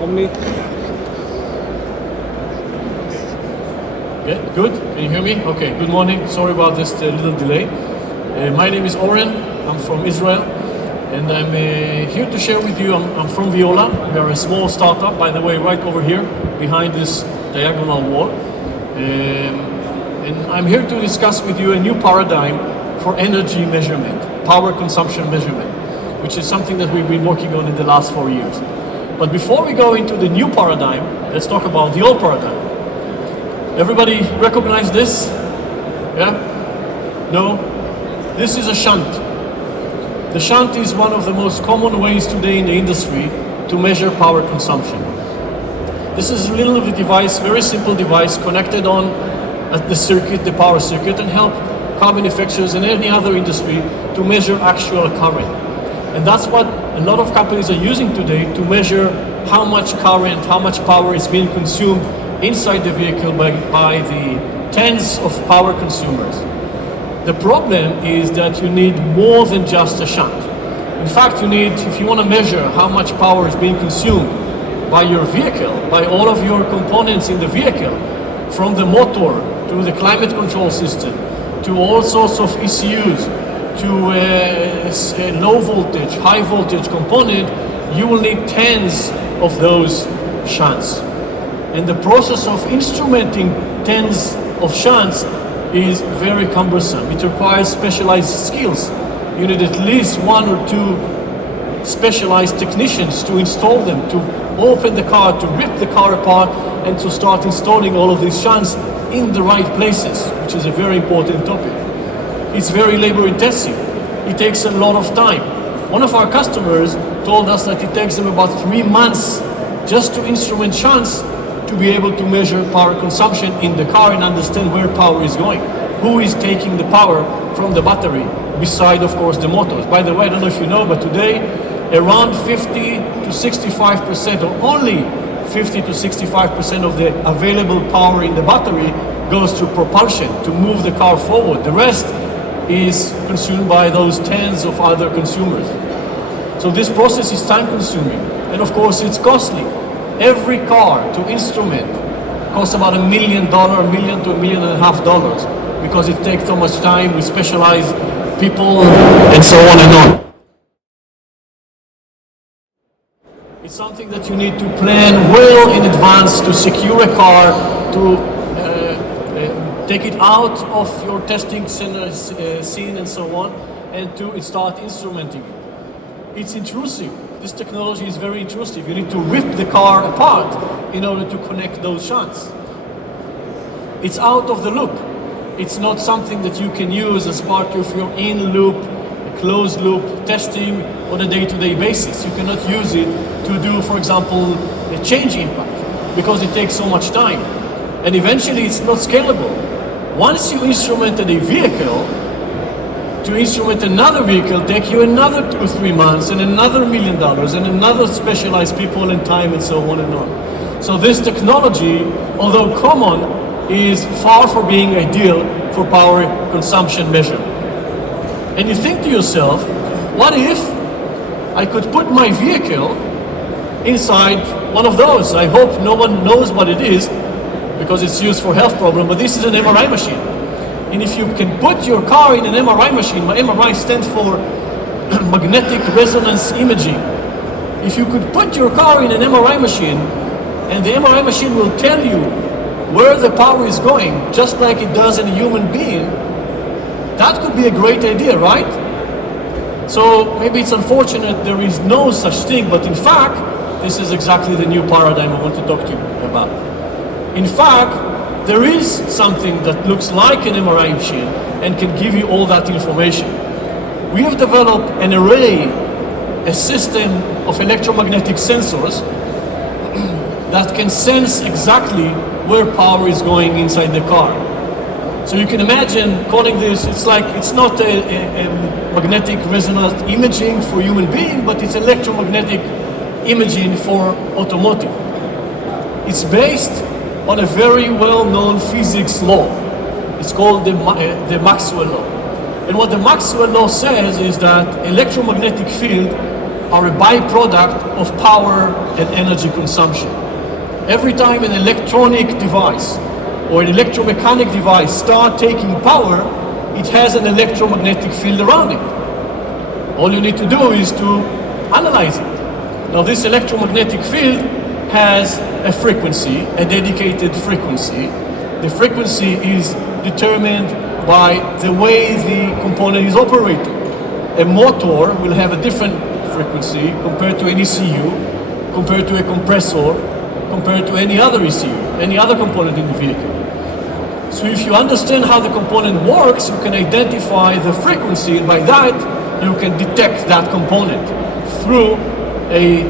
Omni. Okay, good. Can you hear me? Okay, good morning. Sorry about this little delay. My name is Oren. I'm from Israel. And I'm here to share with you, I'm from V-Hola. We are a small startup, by the way, right over here, behind this diagonal wall. And I'm here to discuss with you a new paradigm for energy measurement, power consumption measurement, which is something that we've been working on in the last 4 years. But before we go into the new paradigm, let's talk about the old paradigm. Everybody recognize this? Yeah? No? This is a shunt. The shunt is one of the most common ways today in the industry to measure power consumption. This is a little of a device, very simple device, connected on at the circuit, the power circuit, and help car manufacturers and any other industry to measure actual current. And that's what a lot of companies are using today to measure how much current, how much power is being consumed inside the vehicle by the tens of power consumers. The problem is that you need more than just a shunt. In fact, you need, if you want to measure how much power is being consumed by your vehicle, by all of your components in the vehicle, from the motor to the climate control system, to all sorts of ECUs, to a low voltage, high voltage component, you will need tens of those shunts. And the process of instrumenting tens of shunts is very cumbersome. It requires specialized skills. You need at least 1 or 2 specialized technicians to install them, to open the car, to rip the car apart, and to start installing all of these shunts in the right places, which is a very important topic. It's very labor intensive. It takes a lot of time. One of our customers told us that it takes them about 3 months just to instrument shunts to be able to measure power consumption in the car and understand where power is going. Who is taking the power from the battery, beside, of course, the motors. By the way, I don't know if you know, but today, around 50 to 65%, or only 50 to 65% of the available power in the battery goes to propulsion, to move the car forward. The rest is consumed by those tens of other consumers. So this process is time consuming, and of course it's costly. Every car to instrument costs about $1 million, $1 million to $1.5 million, because it takes so much time with specialized people and so on and on. It's something that you need to plan well in advance to secure a car, to take it out of your testing scene and so on, and to start instrumenting it. It's intrusive. This technology is very intrusive. You need to rip the car apart in order to connect those shunts. It's out of the loop. It's not something that you can use as part of your in-loop, closed-loop testing on a day-to-day basis. You cannot use it to do, for example, a change impact, because it takes so much time. And eventually it's not scalable. Once you instrumented a vehicle, to instrument another vehicle take you another 2 or 3 months and another $1 million and another specialized people and time and so on and on. So this technology, although common, is far from being ideal for power consumption measurement. And you think to yourself, what if I could put my vehicle inside one of those? I hope no one knows what it is, because it's used for health problem, but this is an MRI machine. And if you can put your car in an MRI machine, MRI stands for magnetic resonance imaging. If you could put your car in an MRI machine, and the MRI machine will tell you where the power is going, just like it does in a human being, that could be a great idea, right? So maybe it's unfortunate there is no such thing, but in fact, this is exactly the new paradigm I want to talk to you about. In fact, there is something that looks like an MRI machine and can give you all that information. We have developed an array, a system of electromagnetic sensors that can sense exactly where power is going inside the car. So you can imagine calling this, it's not a magnetic resonance imaging for human being, but it's electromagnetic imaging for automotive. It's based on a very well-known physics law. It's called the Maxwell law. And what the Maxwell law says is that electromagnetic field are a byproduct of power and energy consumption. Every time an electronic device or an electromechanic device starts taking power, it has an electromagnetic field around it. All you need to do is to analyze it. Now this electromagnetic field has a frequency, a dedicated frequency. The frequency is determined by the way the component is operated. A motor will have a different frequency compared to an ECU, compared to a compressor, compared to any other ECU, any other component in the vehicle. So if you understand how the component works, you can identify the frequency, and by that you can detect that component through a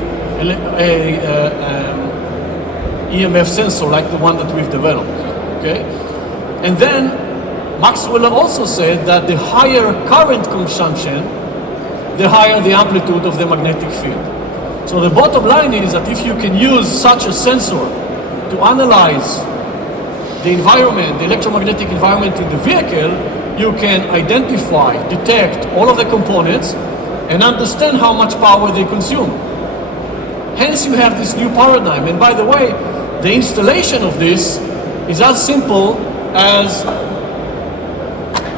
EMF sensor like the one that we've developed. Okay? And then Maxwell also said that the higher current consumption, the higher the amplitude of the magnetic field. So the bottom line is that if you can use such a sensor to analyze the environment, the electromagnetic environment in the vehicle, you can identify, detect all of the components and understand how much power they consume. Hence you have this new paradigm. And by the way, the installation of this is as simple as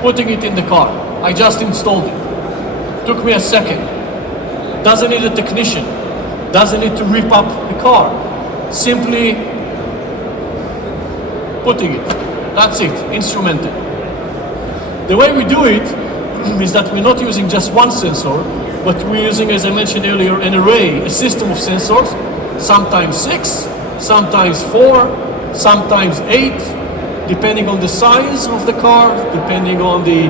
putting it in the car. I just installed it. Took me a second. Doesn't need a technician. Doesn't need to rip up the car. Simply putting it. That's it, instrumented. The way we do it is that we're not using just one sensor, but we're using, as I mentioned earlier, an array, a system of sensors, sometimes 6, sometimes 4, sometimes 8, depending on the size of the car, depending on the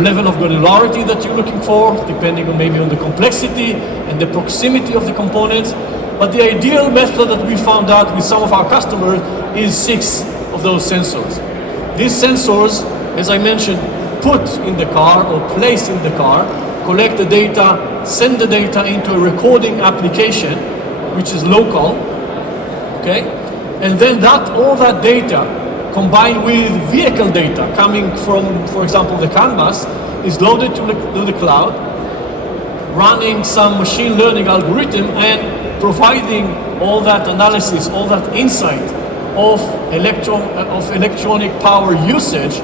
level of granularity that you're looking for, depending on maybe on the complexity and the proximity of the components. But the ideal method that we found out with some of our customers is 6 of those sensors. These sensors, as I mentioned, put in the car or placed in the car, collect the data, send the data into a recording application, which is local, okay? And then all that data combined with vehicle data coming from, for example, the canvas, is loaded to the cloud, running some machine learning algorithm and providing all that analysis, all that insight of electronic power usage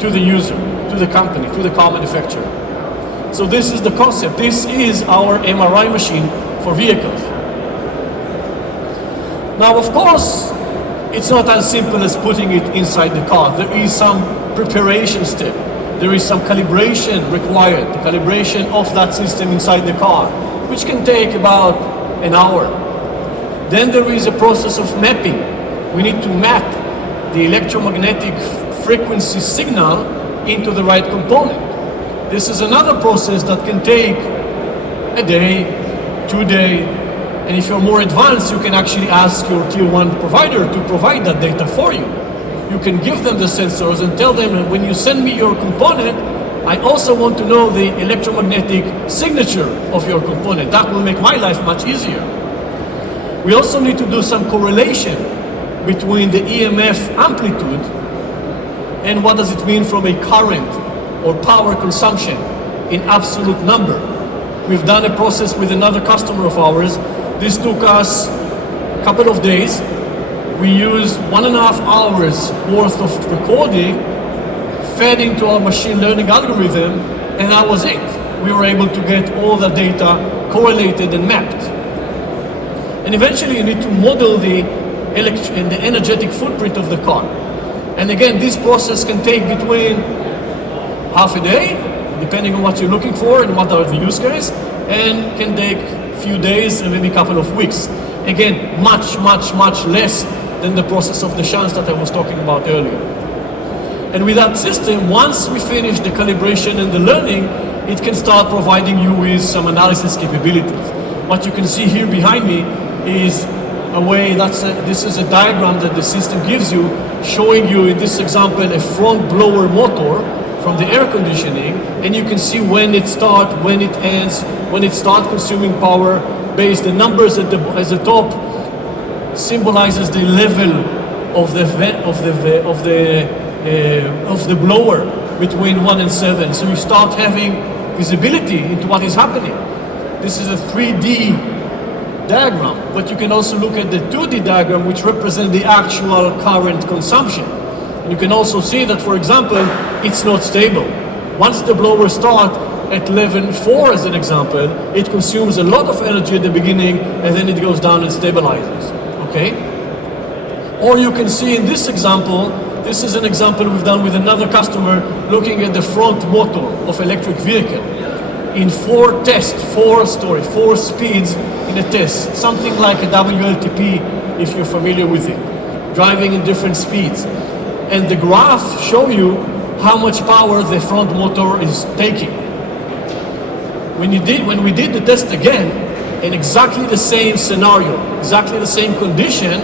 to the user, to the company, to the car manufacturer. So this is the concept. This is our MRI machine for vehicles. Now, of course, it's not as simple as putting it inside the car. There is some preparation step. There is some calibration required, the calibration of that system inside the car, which can take about an hour. Then there is a process of mapping. We need to map the electromagnetic frequency signal into the right component. This is another process that can take a day, 2 days, and if you're more advanced, you can actually ask your tier 1 provider to provide that data for you. You can give them the sensors and tell them, when you send me your component, I also want to know the electromagnetic signature of your component. That will make my life much easier. We also need to do some correlation between the EMF amplitude and what does it mean from a current or power consumption in absolute number. We've done a process with another customer of ours. This took us a couple of days. We used 1.5 hours worth of recording, fed into our machine learning algorithm, and that was it. We were able to get all the data correlated and mapped. And eventually you need to model the energetic footprint of the car. And again, this process can take between half a day, depending on what you're looking for and what are the use case, and can take a few days and maybe a couple of weeks. Again, much less than the process of the shunts that I was talking about earlier. And with that system, once we finish the calibration and the learning, it can start providing you with some analysis capabilities. What you can see here behind me is this is a diagram that the system gives you, showing you in this example a front blower motor from the air conditioning, and you can see when it starts, when it ends, when it starts consuming power. Based the numbers at the top symbolizes the level of the blower between 1 and 7. So you start having visibility into what is happening. this is a 3D diagram, but you can also look at the 2D diagram, which represents the actual current consumption. And you can also see that, for example, it's not stable. Once the blower starts at level 4, as an example, it consumes a lot of energy at the beginning, and then it goes down and stabilizes, okay? Or you can see in this example, this is an example we've done with another customer, looking at the front motor of electric vehicle in 4 tests, 4 speeds in a test, something like a WLTP, if you're familiar with it, driving in different speeds. And the graph show you how much power the front motor is taking. When we did the test again, in exactly the same scenario, exactly the same condition,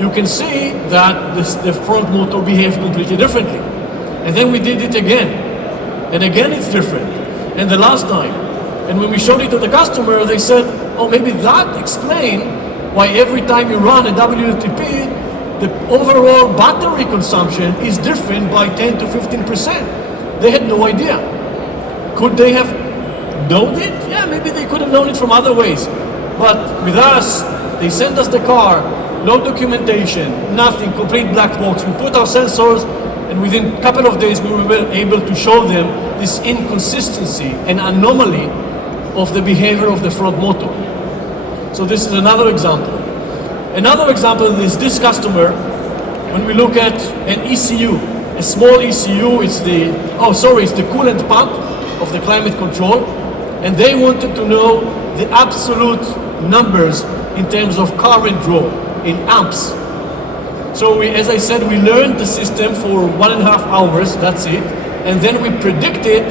you can see that the front motor behaves completely differently. And then we did it again, and again it's different. And the last time, and when we showed it to the customer, they said, oh, maybe that explains why every time you run a WLTP, the overall battery consumption is different by 10 to 15%. They had no idea. Could they have known it? Yeah, maybe they could have known it from other ways. But with us, they sent us the car, no documentation, nothing, complete black box. We put our sensors, and within a couple of days, we were able to show them this inconsistency and anomaly of the behavior of the front motor. So this is another example. Another example is this customer. When we look at an ECU, a small ECU, it's the coolant pump of the climate control, and they wanted to know the absolute numbers in terms of current draw in amps. So as I said, we learned the system for 1.5 hours, that's it, and then we predicted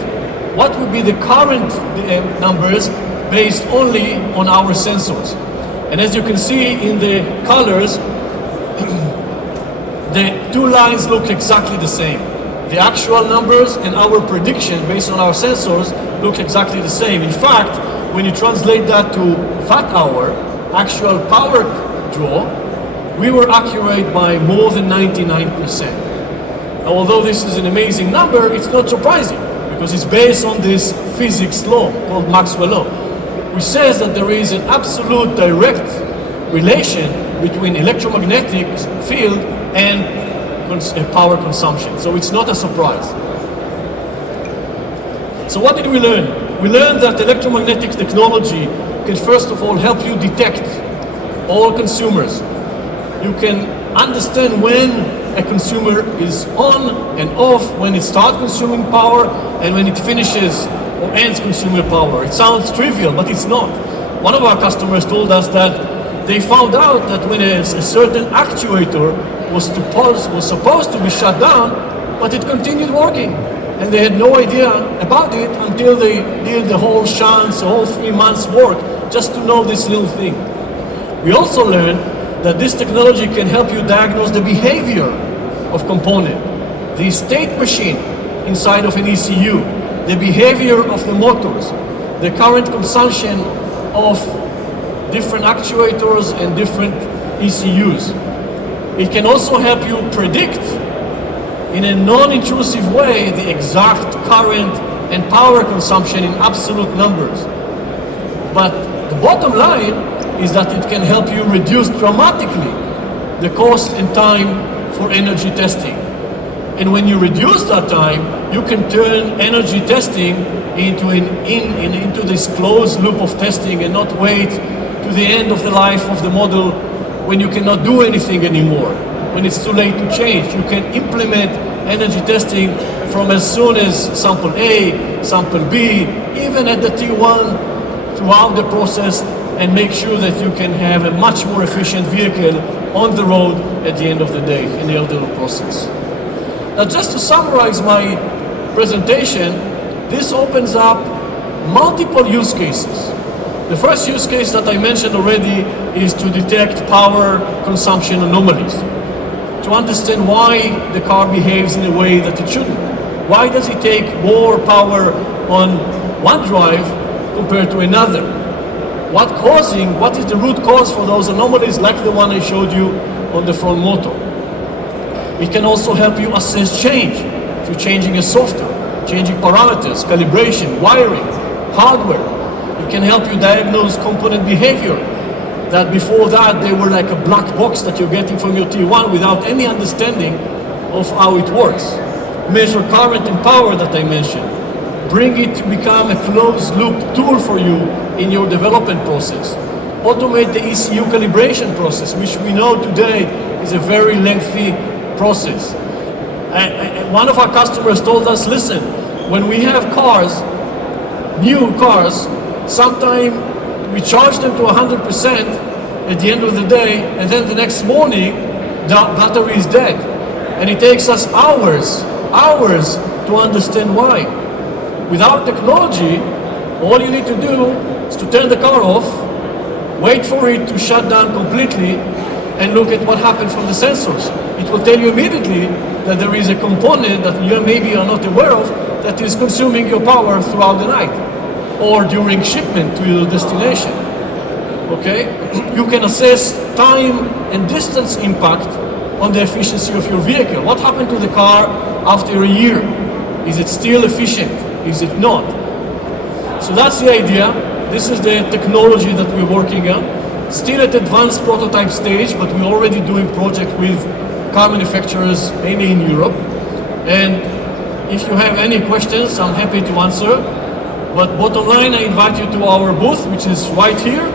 what would be the current numbers based only on our sensors. And as you can see in the colors, the 2 lines look exactly the same. The actual numbers and our prediction based on our sensors look exactly the same. In fact, when you translate that to watt hour, actual power draw, we were accurate by more than 99%. Now, although this is an amazing number, it's not surprising because it's based on this physics law called Maxwell law, which says that there is an absolute direct relation between electromagnetic field and power consumption. So it's not a surprise. So what did we learn? We learned that electromagnetic technology can first of all help you detect all consumers. You can understand when a consumer is on and off, when it starts consuming power and when it finishes or ends consuming power. It sounds trivial, but it's not. One of our customers told us that they found out that when a certain actuator was supposed to be shut down, but it continued working. And they had no idea about it until they did the whole Shunts, the whole 3 months work, just to know this little thing. We also learned that this technology can help you diagnose the behavior of component, the state machine inside of an ECU, the behavior of the motors, the current consumption of different actuators and different ECUs. It can also help you predict in a non-intrusive way the exact current and power consumption in absolute numbers. But the bottom line is that it can help you reduce dramatically the cost and time for energy testing. And when you reduce that time, you can turn energy testing into this closed loop of testing and not wait to the end of the life of the model when you cannot do anything anymore, when it's too late to change. You can implement energy testing from as soon as sample A, sample B, even at the T1 throughout the process, and make sure that you can have a much more efficient vehicle on the road at the end of the day in the overall process. Now, just to summarize my presentation, this opens up multiple use cases. The first use case that I mentioned already is to detect power consumption anomalies, to understand why the car behaves in a way that it shouldn't. Why does it take more power on one drive compared to another? What is the root cause for those anomalies, like the one I showed you on the front motor? It can also help you assess change through changing a software, changing parameters, calibration, wiring, hardware. It can help you diagnose component behavior. That before that, they were like a black box that you're getting from your tier one without any understanding of how it works. Measure current and power that I mentioned. Bring it to become a closed loop tool for you in your development process. Automate the ECU calibration process, which we know today is a very lengthy process. One of our customers told us, listen, when we have cars, new cars, sometimes we charge them to 100% at the end of the day, and then the next morning, the battery is dead. And it takes us hours to understand why. Without technology, all you need to do is to turn the car off, wait for it to shut down completely, and look at what happened from the sensors. It will tell you immediately that there is a component that you maybe are not aware of that is consuming your power throughout the night or during shipment to your destination. Okay? You can assess time and distance impact on the efficiency of your vehicle. What happened to the car after a year? Is it still efficient? Is it not? So that's the idea. This is the technology that we're working on. Still at advanced prototype stage, but we're already doing project with car manufacturers mainly in Europe. And if you have any questions, I'm happy to answer. But bottom line, I invite you to our booth, which is right here.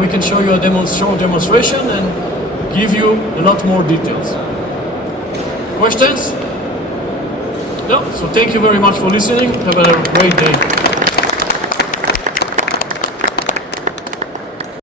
We can show you a short demonstration and give you a lot more details. Questions? No? So thank you very much for listening. Have a great day.